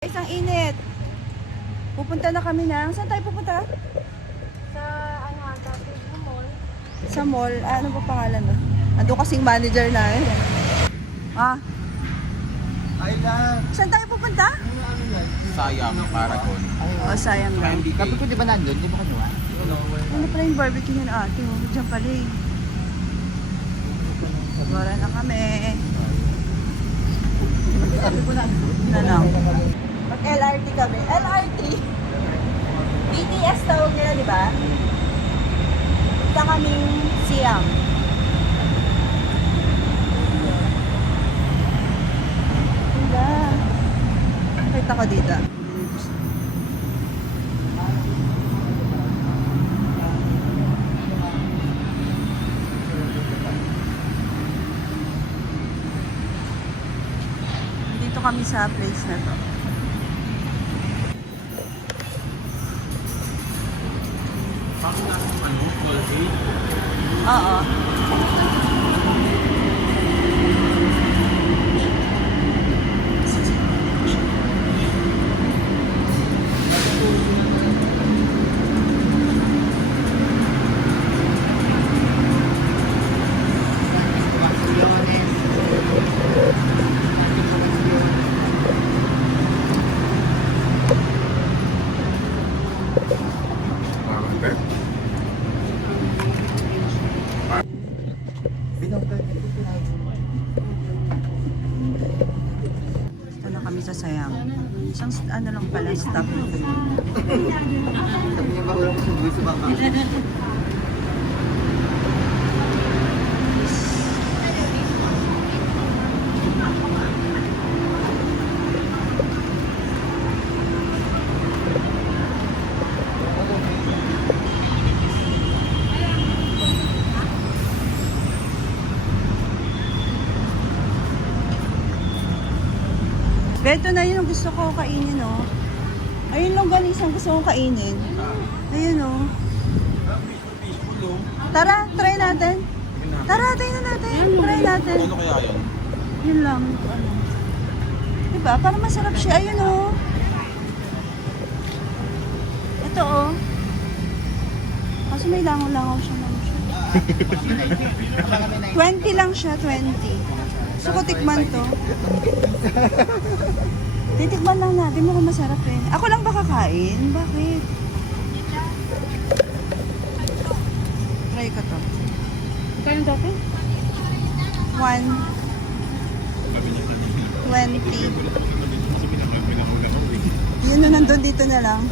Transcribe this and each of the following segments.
Isang init. Pupunta na kami ng... Saan tayo pupunta? Sa ano ata, mall. Sa mall. Ano ba pangalan mo? Ando kasing manager na eh. Ah, Island. saan tayo pupunta? Ano yan? Sayang, Paragon. Oh, sayang lang. MBK. Sabi ko di ba nandun? Di ba kanuha? Ano pala yung barbecue ni ate? Oh, diyan pala eh. Wala na kami. Sabi ko nandun. Na lang. Mag-LRT kami. LRT? BTS tawag nila, di ba? Punta kaming Siam. Wala. Nakita ko dito. Dito kami sa place na to. Ano? Dolphin? Oo. Ito na kami sa Sayang. Isang ano lang pala, stop. Sabi niya ba wala ko sa buhay sa baka? Beto na yun ang gusto ko kainin, oh. Ayun lang ganis ang gusto kong kainin. Ayun, oh. Tara, try natin. Tara, tingnan natin. Try natin. Ano kaya yun? Yun lang. Ano. Diba? Parang masarap siya. Ayun, oh. Ito, oh. Kaso may langaw-langaw siya. 20 lang siya, 20. Gusto ko tikman to. Titikman lang natin, mukhang masarap eh. Ako lang ba kakain? Bakit? Try ko to. Kaya dati? 1, 20. Yun na nandun dito na lang.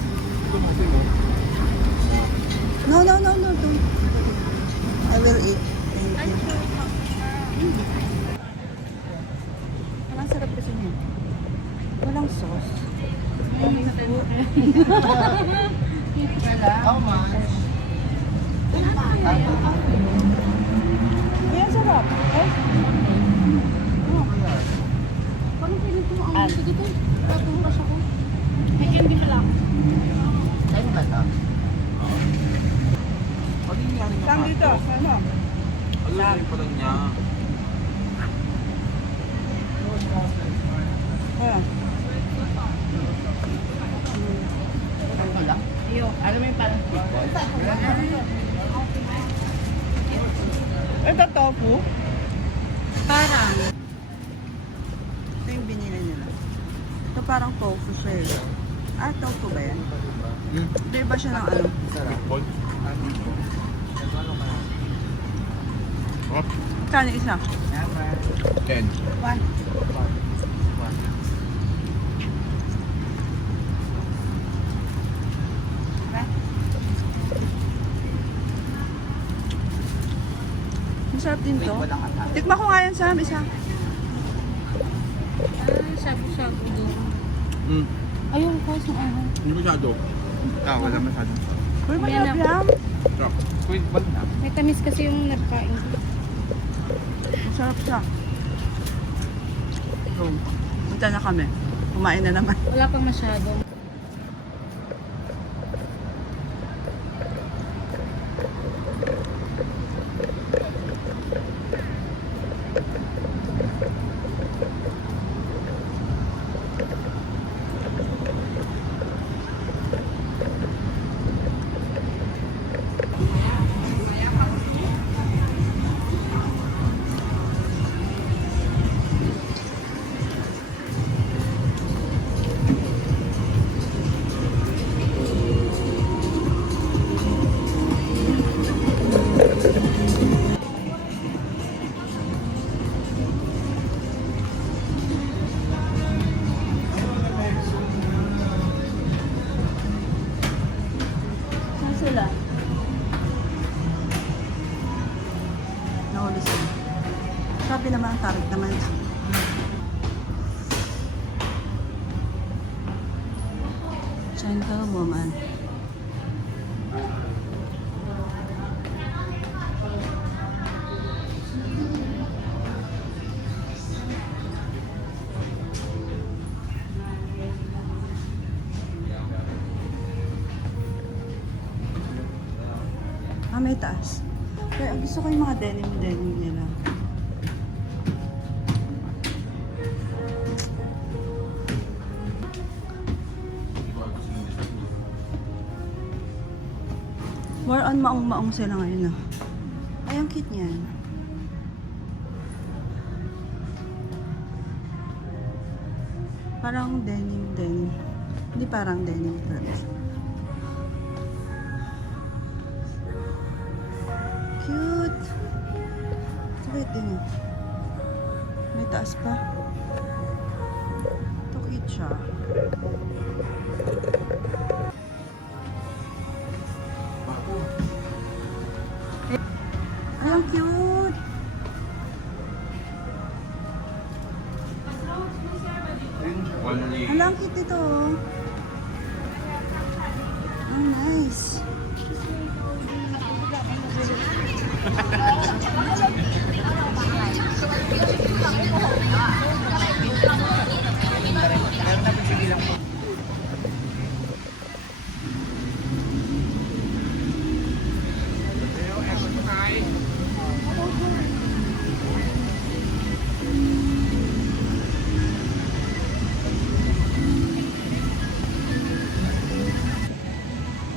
No. Don't. I will eat. Thank you. Ang sarap kasi niya. Walang sauce. How much? Ayan, sarap. Ay, Parang pilit mo ang gusto dito. Tatong kasi ako. May candy pala. Saan ba ito? Ano yung nangyari saan dito? Ano? Ano yung pala niya? Ayan. Iyo, alam mo yung parang Ito tofu. parang. Ito yung binili nila. Ito parang tofu siya eh. Ah, tofu ba yan? Hindi ba siya ng ano? Sarap. Kano isa? 10. 1. Masarap din to. Tikma ko nga yan sa isa. Shabu-shabu doon. Hmm. Ayun ko, sa ano. Hindi masyado. Wala masyado. Uy, masarap yan. Sarap. Wait, ba't na? May tamis kasi yung nagkain ko. Masarap siya. So, punta na kami. Kumain na naman. Wala pang masyado. Gentlewoman. Ah, may taas. Pero gusto ko yung mga denim nila. More on maong-maong sila ngayon, ah. Ay, ang cute niyan. Parang denim. Hindi parang denim. Cute! Wait din yun. May taas pa. Ito cute siya. Ay, ang cute! Only. Hala, ang cute ito, oh. Oh, nice.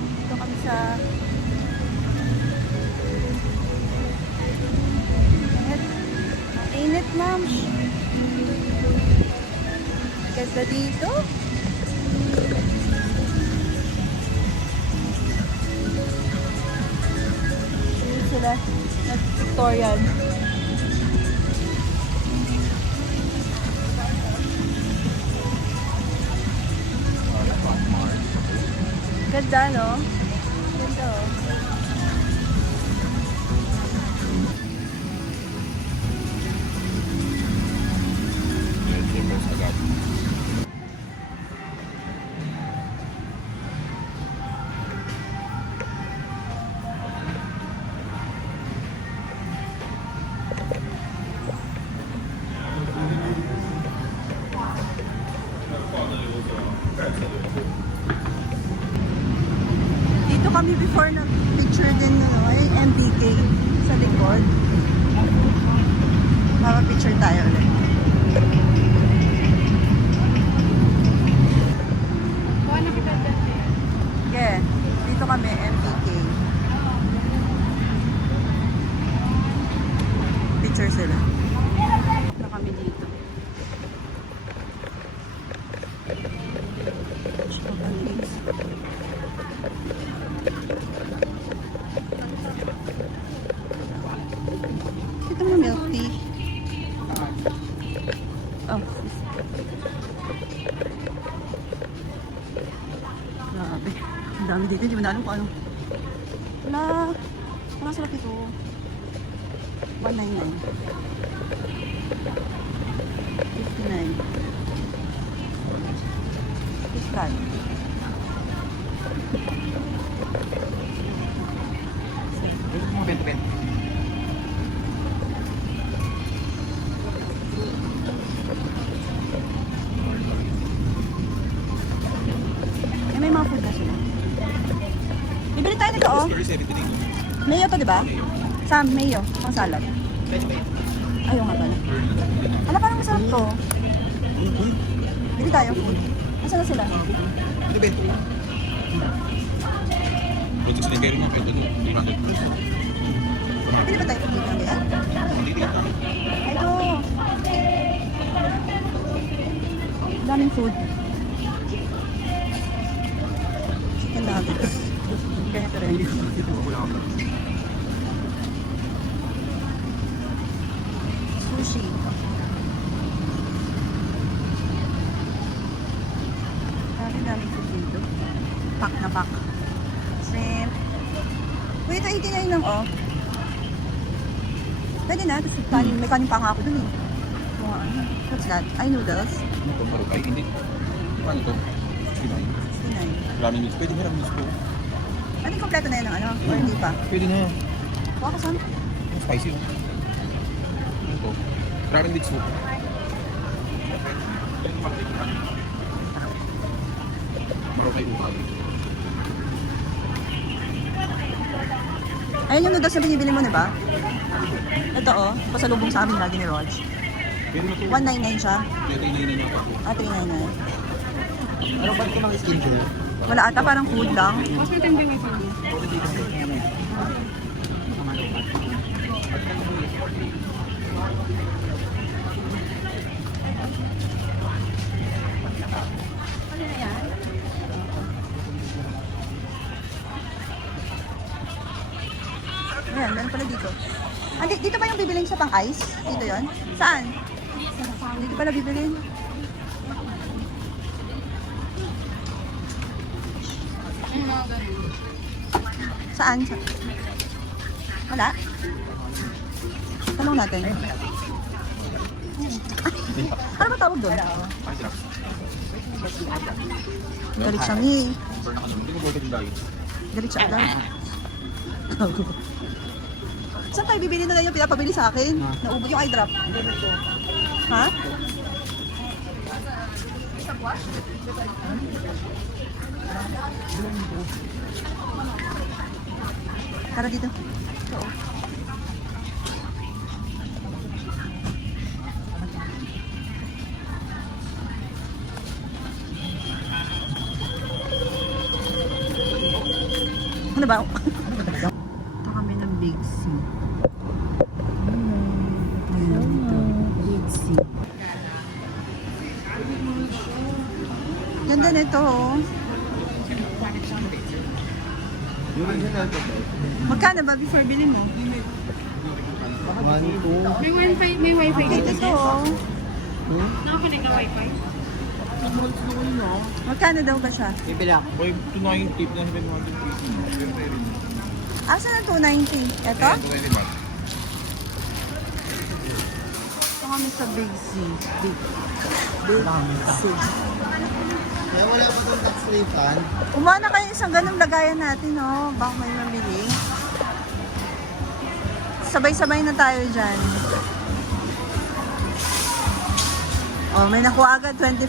Dito kami sa ang init, ma'am. Ganda dito. Ayun sila. Nag-Victorian. Ganda, no? Ganda, oh. Medyo mas agad. Dito kami before na picture din no, ay MBK sa likod. Mama-picture tayo ulit. Kuha na kita dyan. Yeah, dito kami MBK. Picture sila. Na kami dito. Ito mo milk tea. Oh. Grabe. Ang dami dito. Hindi mo na alam kung ano. Wala. Wala sarap ito. 199. 59. Fiscal. Mo bento. Eh, may mga food na sila. Bibili tayo nito, oh. Mayo to, di ba? Sam, mayo. Ang salad. Ayaw nga pala. Ano parang masarap to? Bili tayo food. Nasaan na sila? Ito bento. Ito sa kayo mo bento doon. Bili ba tayo food dito? Ito. Daming food. Chicken nuggets. Ganito rin. Sushi. Dami food dito. Pack na pack. Shrimp. Wait, 89 lang, oh. Pwede na. Tapos kanin, may kanin pa nga ako dun, eh. Mga ano. What's that? Ay, noodles. Ano to? Marukay? Hindi. Paano to? 69. Ramen mix. Pwede nga ramen mix po. Ano yung kompleto na yun ng ano? Or hindi pa? Pwede na yan. Kuha ka saan? Spicy oh. Ito. Ramen mix po. Marokay utang. Ayun yung noodles na binibili mo, di ba? Ito oh, pasalubong sa amin lagi ni Rog. Pwede na po. 199 siya. Pwede na yun po. Ah, 399. Ano ba ito mga skincare? Wala ata, parang food lang. Mas matindi nga sa'yo. Ayan, meron pala dito. Ah, dito ba yung bibiling sa pang-ice? Dito yon? Saan? Dito pala bibiling. Yung mga ganun. Saan? Wala? Tanong natin. Ano ba tawag doon? Galit siya, Mi. Hindi ko border yung diet. Galit siya agad. Saan tayo bibili na lang yung pinapabili sa akin? Naubo yung eye drop. Ha? Tara dito. Ito, oh. Ano ba? Ito kami ng Big C. Ayun dito. Big C. Ganda nito oh. Yung original to ba? Magkano ba before bilhin mo? Money to. May wifi Dito dito. to oh. Nakakunik ka wifi? Magkano daw ba siya? Bibili ako. Boy, ito na yung tip na 750. Asan ang 290? Ito? Ito na yung baht. Ito kami sa Big C. Big C. Kaya wala pa itong tax refund. Kumuha na kayo isang ganung lagayan natin, oh. Baka may mamili. Sabay-sabay na tayo dyan. Oh, may nakuha agad. 50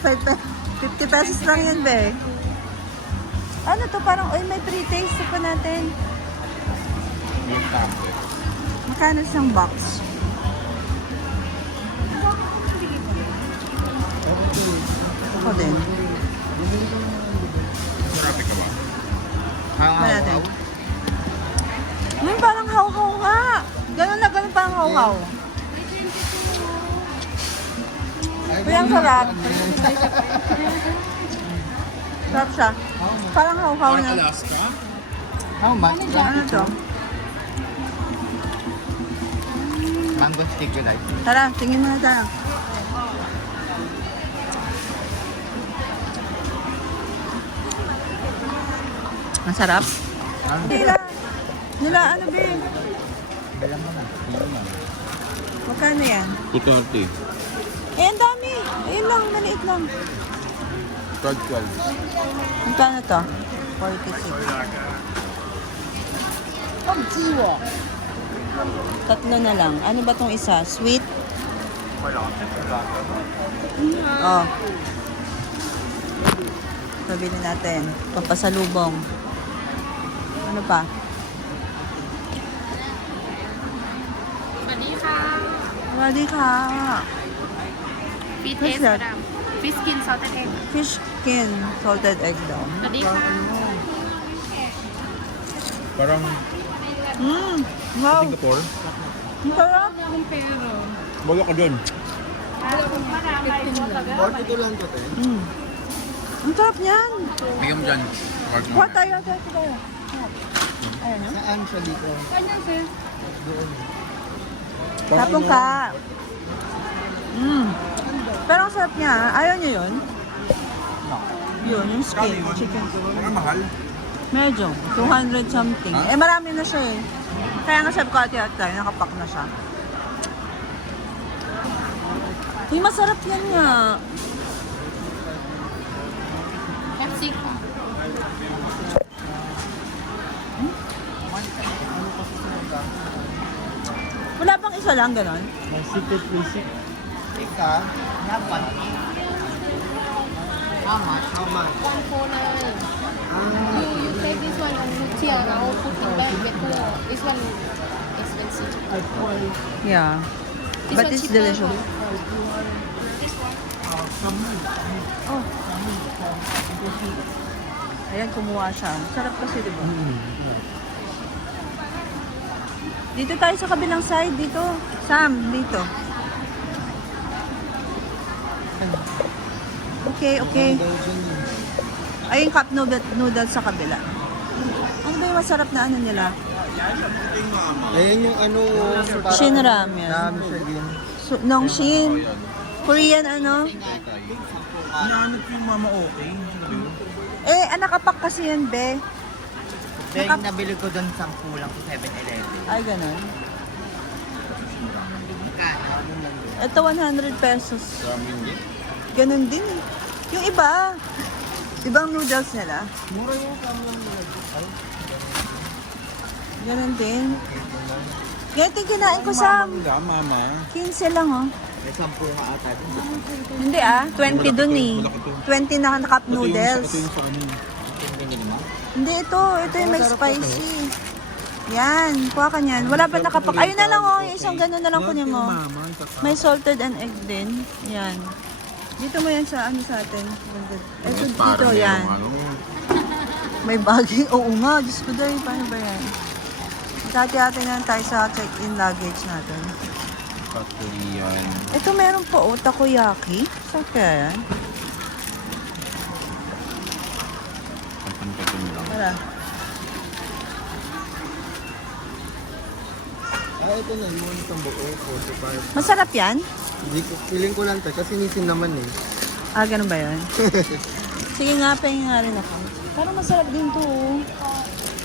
pesos lang yan, be. Ano to? Parang, oy, may pre-taste. Ito pa natin. Yung tampe. Magkano isang box? Ako din. Marami ka ba? Ba natin? Parang haw-haw nga. Ganun na ganun parang haw-haw. Uy, ang sarap. Sarap siya. Parang haw-haw na. Alaska? How much? Ano to? Mango stick you like. Tara, tingin mo na tayo. Ang sarap. Nila, ano ba yun? Bilang mo na. Magkano yan? 230. Eh, ang dami. Ayun lang, maliit lang. 12. Magkano to? 46. Pag-jiwa. Tatlo na lang. Ano ba tong isa? Sweet? Oh. Pabili natin. Pampasalubong. Ano pa? Ready ka. Fit What's is that? madam. Fish skin salted egg. Fish skin salted egg daw. Ready ka. Parang Wow. Singapore. Ang sarap. Ang pero. Bago ka dyan. 42 lang to, te. Ang sarap niyan. Bigyan mo dyan. Mark mo. Kuha tayo. Ayun, no? Saan siya dito? Kanya sir. Doon. Tapong ka. Pero ang sarap niya. Ayaw niya yun? Yun, yung skin. Chicken. Parang mahal. Medyo. 200 something. Eh, marami na siya eh. Kaya nga sabi ko ate nakapack na siya. Uy, masarap yan nga. FC Isa lang, ganon. My secret recipe. Ika, have one. How much? How much? 149. You take this one and here, I'll put in bag get more. This one expensive. Yeah. This But one it's cheaper. delicious. Oh. Ayan, kumuha siya. Sarap kasi, di ba? Dito tayo sa kabilang side. Dito. Sam, dito. Okay, okay. Ay, yung cup noodles sa kabila. Ano ba yung masarap na ano nila? Ayan yung ano, parang... Shin ramen. Ramen siya din. So, Nongshin. Korean ano? Hinahanap ko yung mama okay. Ano yun? Eh, anakapak kasi yan, be. Kaya yung nabili ko doon 10 lang sa 7-Eleven. Ay, ganun. Ito, 100 pesos. Ramen din. Ganun din eh. Yung iba, ibang noodles nila. Mura yung ramen nila. Ganun din. Ganito yung kinain ko sa Wala, mama. 15 lang, oh. May 10 nga ata doon. Hindi 20 dun eh. Malaki to. 20 na cup noodles. Ito yung sa ano. Yung binili mo? Hindi, ito yung may spicy. Yan, kuha ka niyan. Wala pa nakapak. Ayun na lang, oh. Yung isang ganun na lang kunin mo. Mama, yung kaka. May salted and egg din. Yan. Dito mo yan sa ano sa atin. Ito dito, Parang yan. merong ano. May bagay. Oo nga, Diyos ko dahil. Paano ba yan? Hati-hati na lang tayo sa check-in luggage natin. Korean. Ito meron pa, oh, takoyaki. Saan kaya yan? Kapan lang. Tara. Ito na yun, isang buo, 45. Masarap yan? Hindi ko, feeling ko lang to, kasi nisin naman eh. Ah, ganun ba yan? Sige nga, pahingin nga rin ako. Parang masarap din to, oh.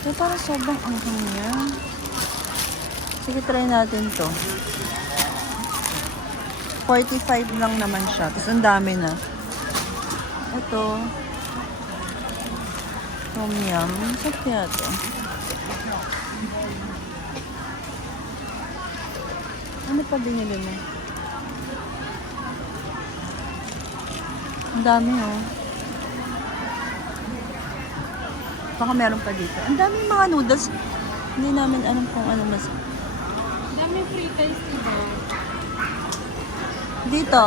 Pero parang sobrang anghang niya. Sige, try natin to. 45 lang naman siya. Tapos ang dami na. Ito. Tom yum. Saan kaya to? Ano pa binili mo? Ang dami, oh. Baka meron pa dito. Ang dami mga noodles. Hindi namin alam kung ano mas... Dami free taste, diba? Dito.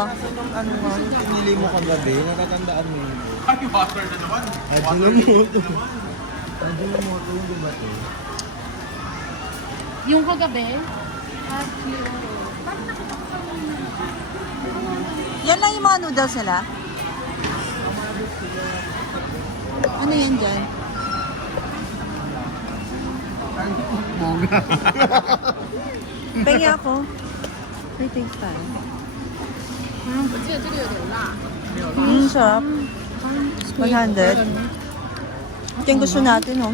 Ano nga, yung pinili mo kagabi, natatandaan mo yun. Ay, water na naman. Ajinomoto. Ajinomoto yung diba to? Yung kagabi? At yung... Yan lang yung mga noodles nila. Ano yan dyan? Boga. Pengi ako. May taste tayo. Sarap. 100. Ito yung gusto natin, oh.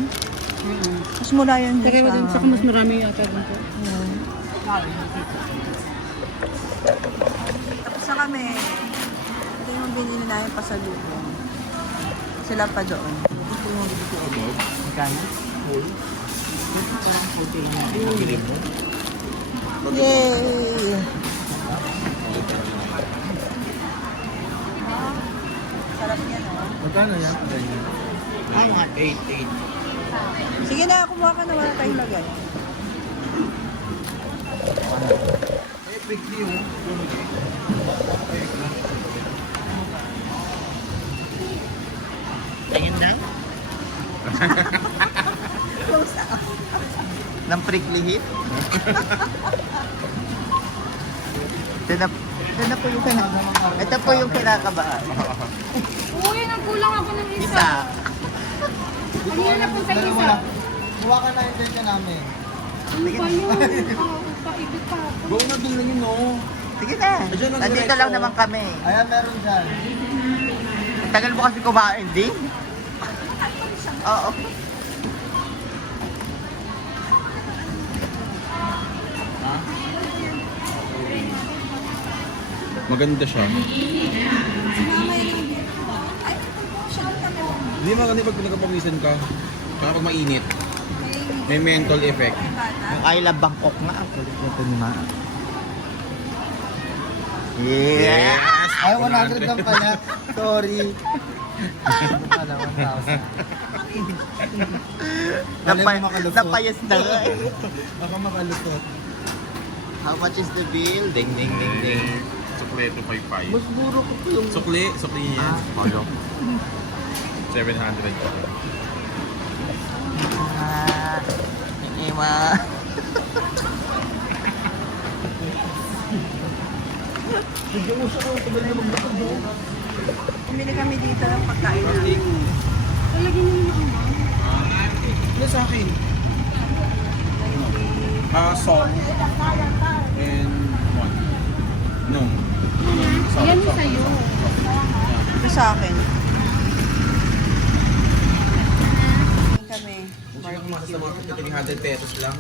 Mas mura yun dyan sa... mas marami yata dito. Tapos na kami. Ito yung binili namin pasalubong. Sila pa doon. Magkano? Yay! Sarap yan, oh. Magkano yan? Tama, 8. Sige na, kumuha ka na. Wala tayong lagay. Big deal. Tingin na? Close na. Ng prickly heat? Ito na po yung ito po yung kinakabahan. Uy, nagkulang ako ng isa. Isa. Ano yun na po sa isa? Kuha ka na yung data namin. Ano ba yun? Paibig pa ako. Go na din lang yun, no? Sige na. Ayun, ang Nandito diretso. lang naman kami. Ayan, meron dyan. Ang tagal mo kasi kumain, di? Oo. Maganda siya. Hindi maganda pag pinagpapawisan ka. Kaya pag mainit. May mental effect. Yung I love Bangkok nga. Kulit na ito nga. Yes! Ay, 100 lang pala. Sorry. Pala, 1,000. Napayas na nga eh. Baka makalusot. How much is the bill? Ding, ding, ding, ding. Sukle 255. Mas muro ko po yung... Sukli niya. Malo. 700 po. Ima. Bumili kami dito ng pagkain namin. Ano sa akin? Salt and one. No. Yan mo sa'yo. Ito sa akin. Kami. Barbecue. 300 pesos lang.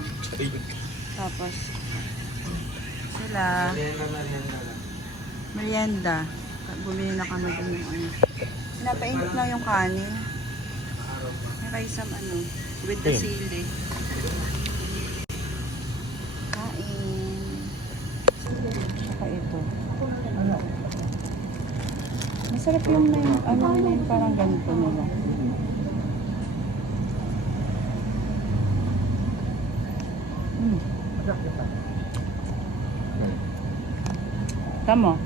Tapos, sila, merienda. Bumili na kami dun yung ano. Pinapainit lang yung kanin. May isang ano, with the sili. Kain. Saka ito. Masarap yung may, ano, may parang ganito nila. Tama.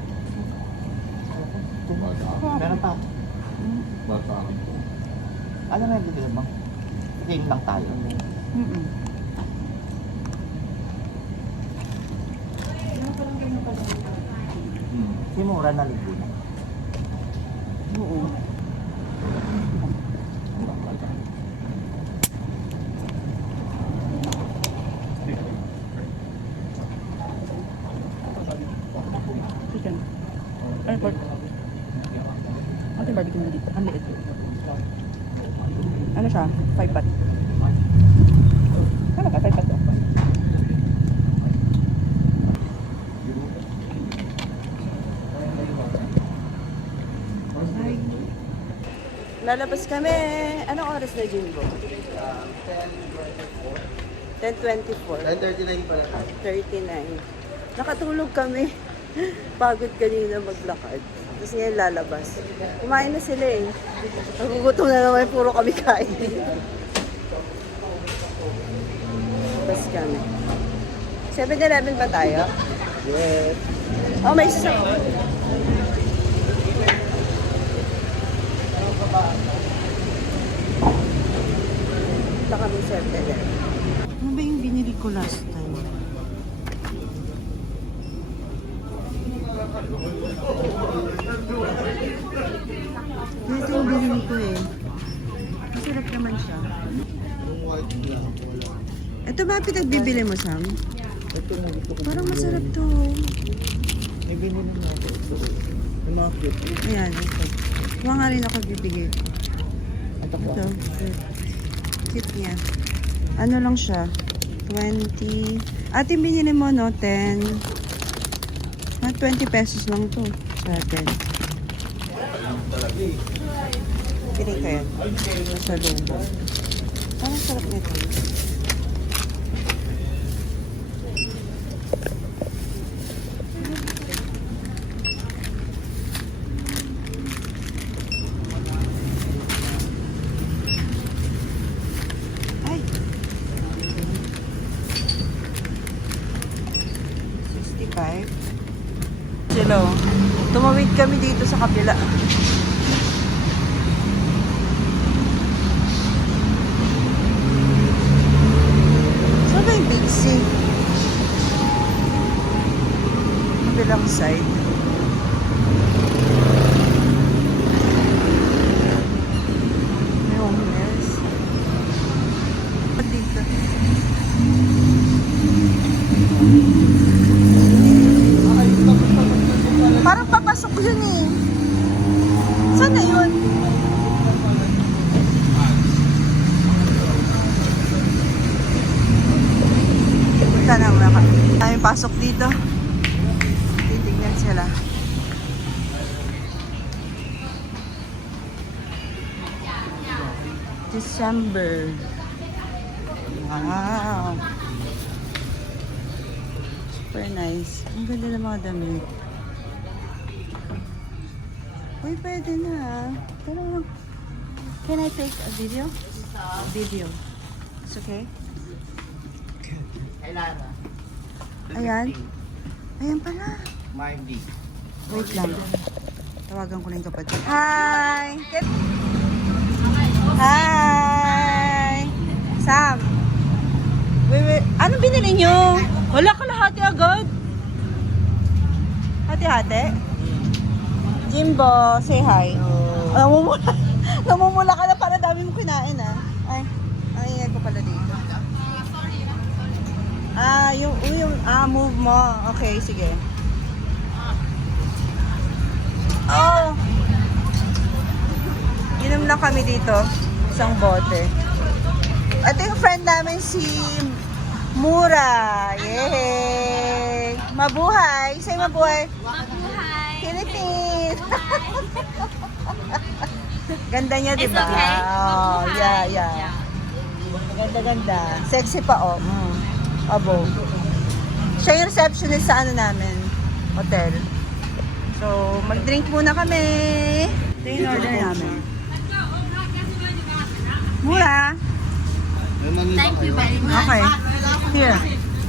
Meron pa. Ano na yung bibili mo? Game lang tayo. Simura na libo na. Oo. Chicken. Ay, pork. Ano yung barbecue mo dito? Ang liit. Ano siya? 5 baht. Ano ka? 5 baht. Lalabas kami. Anong oras na, Jimbo? 10:24. 9:39 pala. 39. Nakatulog kami. Pagod kanina maglakad. Tapos ngayon lalabas. Kumain na sila eh. Nagugutom na naman, puro kami kain. Labas kami. 7-Eleven ba tayo? Yes. Oh, may isa. Ito kami 7-Eleven. Ano ba yung binili ko last time? Ito yung binili ko eh. Masarap naman siya. Ito ba pinagbibili mo, Sam? Ito na gusto ko. Parang masarap to. May binili na ako. Yung mga cute. Ayan, ito. Huwag nga rin ako bibigay. Ito po. Ito. Cute niya. Ano lang siya? 20. Ate, binili mo, no? 10. Mga 20 pesos lang to. Sa atin. Piling ko yan. Nasa lubo. Parang sarap nito. Ay! 65. Sila, oh. Tumawid kami dito sa kabila. Saan ba yung Big C? Kabilang side. May homeless. Dito. Parang papasok yun eh. Saan na yun? Punta na mga ay pasok dito. Titignan sila. December. Wow. Super nice. Ang ganda ng mga damit. Uy, pwede na. Pero, can I take a video? Video. It's okay? Kay Lara. Ayan. Ayan pala. Marvy. Wait lang. Tawagan ko na yung kapatid. Hi! Hi! Sam! Wait. Anong binili nyo? Wala kalahati agad. Hati-hati? Jimbo, say hi. Namumula. Namumula ka na para dami mo kinain ah. Ay, ang ingay ko pala dito. Move mo. Okay, sige. Oh! Inom lang kami dito. Isang bote. Ito yung friend namin si Mura. Yay! Mabuhay! Say mabuhay! Mabuhay! Philippines! Ganda niya, di ba? okay. Oh, Mabuhay. yeah. Ganda. Sexy pa, oh. Abo. Siya yung receptionist sa ano namin, hotel. So, mag-drink muna kami. Ito yung order namin. Mura. Thank you very much. Okay. Here.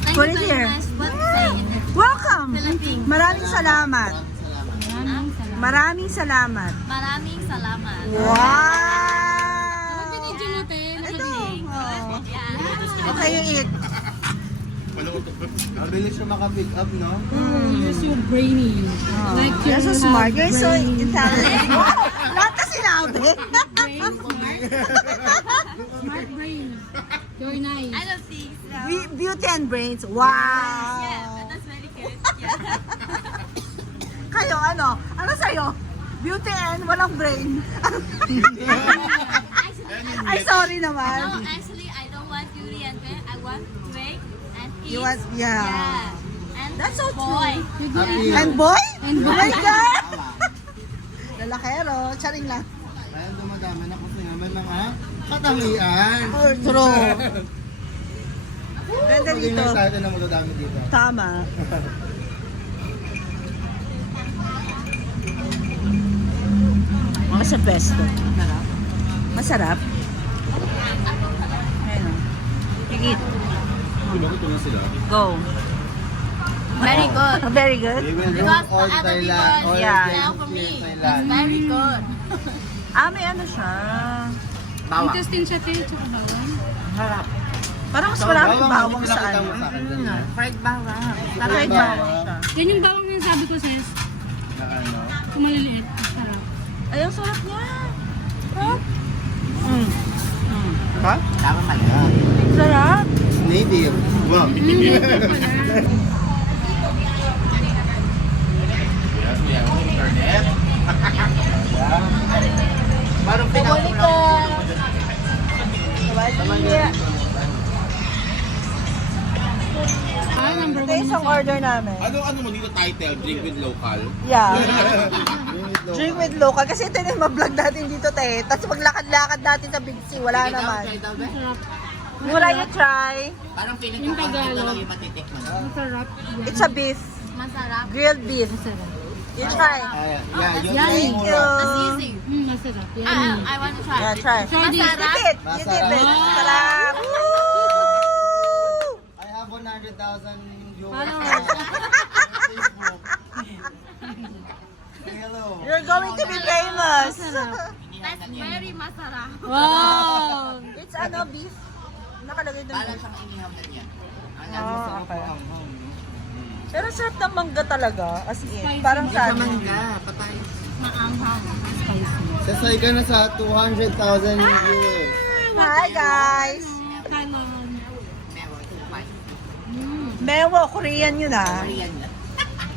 Thank Put you it very here. much. What say in Welcome! Philippines? Maraming salamat. Maraming salamat. Maraming salamat. Wow! Ito. Yeah. Okay, you eat. Mabilis siya makapick up, no? You're so brainy. Like You're so smart. You're so brain. intelligent. Lahat na sinabi. Smart brain. You're nice. I don't think so. Beauty and brains. Wow! Yeah, that's very good. Yeah. Kayo, ano? Ano sa'yo? Beauty and walang brain. Ay, sorry naman. No, actually, I don't want beauty and brain. I want brain and eat. You want, yeah. Yeah. And That's so boy. Happy. And boy? And Oh my God! Lalakero, charing lang. Kaya dumadami na kasi nga may mga katangian. True. Ganda Hindi dito. na tayo na madadami dito. Tama. Mga sa pesto. Masarap. Ayun o. Eat. Ito na sila. Go. Very good. Very good. We will Because roam all other Thailand. people All Yeah. sell for games me. in It's Thailand. very good. May ano siya. Bawang. Interesting siya, te. Tsaka bawang. Harap. Parang mas So, maraming bawang, bawang sa pinakita ano. mo sa akin kanina. Fried bawang. Parang Fried fried bawang siya. Yan yung bawang na sabi ko, sis. Na ano? Kung maliliit. Sarap. Ay, ang sarap niya. Sarap. Ha? Tama pala. Sarap. Native. Wow. Parang pinapula. Number Ito yung isang order namin. Ano mo dito title? Drink with local? Yeah. Drink with local. Kasi ito yung ma-vlog natin dito, te. Tapos maglakad-lakad natin sa Big C. Wala naman. Mura you try. Parang feeling Yung Tagalog. yung matitikman. Masarap. It's a beef. Masarap. Grilled beef. Masarap. You try. Yeah, yun. Thank you. That's easy. Masarap. Yan. I want to try. Yeah, try. Try this. Masarap. Dip it. You dip it. Sarap. Woo! I have 100,000 viewers Hello. on Facebook. Say hello. You're going to be famous. That's very masarap. Wow! It's ano, beef. Nakalagay doon. Parang siyang inihaw na niya. Ang Ah, sarap okay. po ang Pero sarap ng mangga talaga. As in, parang Sa sabi. mangga, patay. Maanghang. Spicy. Sasay ka na sa 200,000 viewers. Hi guys. Thailand. Mewo, Korean yun ah.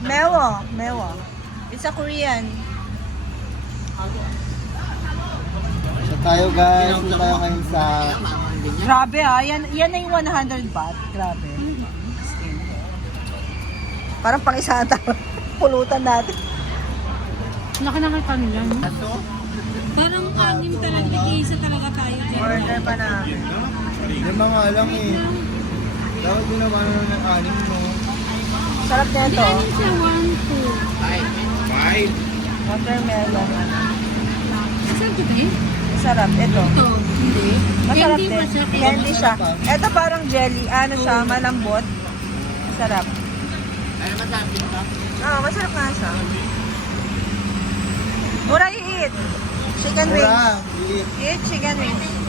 Mewo. It's a Korean. So tayo guys, so tayo ngayon sa... Grabe ah. Yan na yung 100 baht. Grabe. Parang pang isa na pulutan natin. Laki na kay kanila. no? Parang anim talaga. Nag-iisa talaga tayo. Order pa namin. Yung mga alam eh. Dapat ginawa na ng anim mo. Sarap na Hindi ito. anim siya. 1, 2. Five. Watermelon. Saan ito eh? Masarap. Ito. Ito, hindi. Masarap Candy din. pa siya. Candy siya. Ito parang jelly. Ano siya? Malambot. Masarap. Ano masabi ka? Oo, masarap nga siya. Mura, eat. Chicken wings. Mura. Eat chicken wings.